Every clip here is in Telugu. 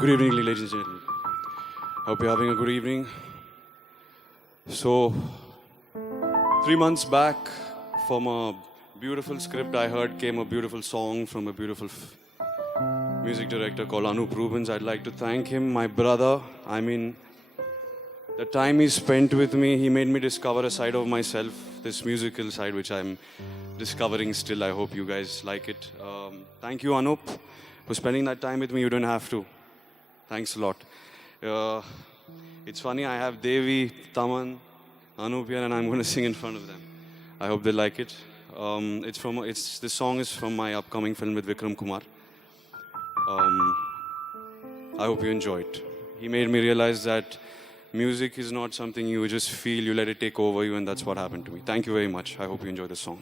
Good evening, ladies and gentlemen. Hope you're having a good evening. So, 3 months back, from a beautiful script I heard came a beautiful song from a beautiful music director called Anup Rubens. I'd like to thank him, my brother. I mean, the time he spent with me, he made me discover a side of myself, this musical side, which I'm discovering still. I hope you guys like it. Thank you, Anup, for spending that time with me. You don't have to. Thanks a lot. It's funny, I have Devi, Taman, Anup here, and I'm going to sing in front of them. I hope they like it. This song is from my upcoming film with Vikram Kumar. I hope you enjoy it. He made me realize that music is not something you just feel, you let it take over you, and that's what happened to me. Thank you very much. I hope you enjoy this song.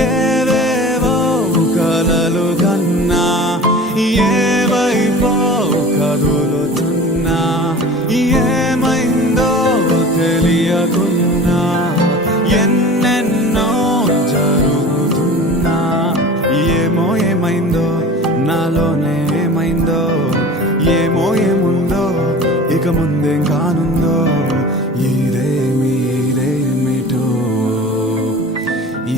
ఏవేవో కలలు కన్నా ఏవైపో కదులుతున్నా ఏమైందో తెలియకున్నా ఎన్నెన్నో జరుగుతున్నా ఏమో ఏమైందో నాలోనే ఏమైందో ఏమో ఏముందో ఇక ముందేం కానుందో ఇదేమిటో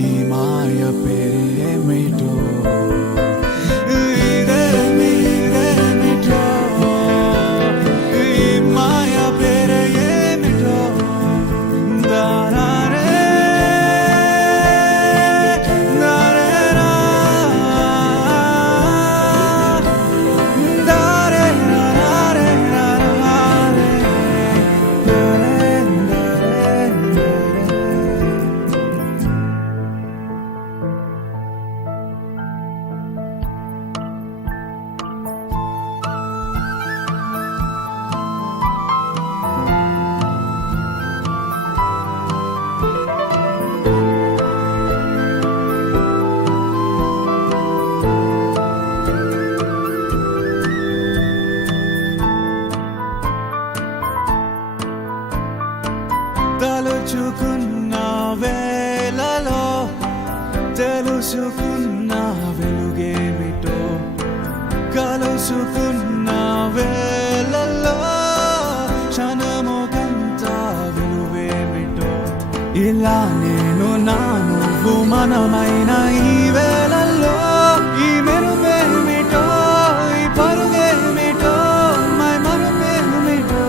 ఈ మాయ పేరేమిటో ఇదేమిటో ఈ మాయ పేరేమిటో దారే దారేరా దారే దారే తలుచుకున్న వేళలో తెలుసుకున్న వెలుగేమిటో కలుసుకున్న వేళలో క్షణముకంత విలువేమిటో ఇలా నేను నా నువ్వు మనమైన ఈ వేళల్లో ఈ మెరుపేమిటో ఈ పరుగేమిటో మై మరుపేమిటో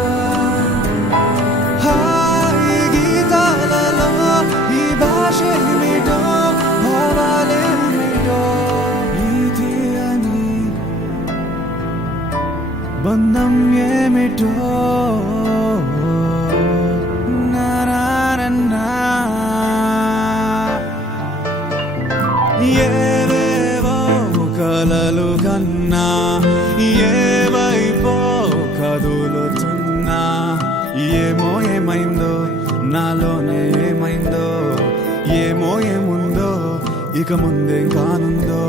ఈ భాషేమిటో భావాలేమిటో ఇది అని బంధం ఏమిటో నారారన్నా ఏవేవో కలలు కన్నా ఏవైపో కదులుతున్నా ఏమో ఏమైందో నాలోనే ఏమైందో ఏమో ఏముందో ఇక ముందేం కానుందో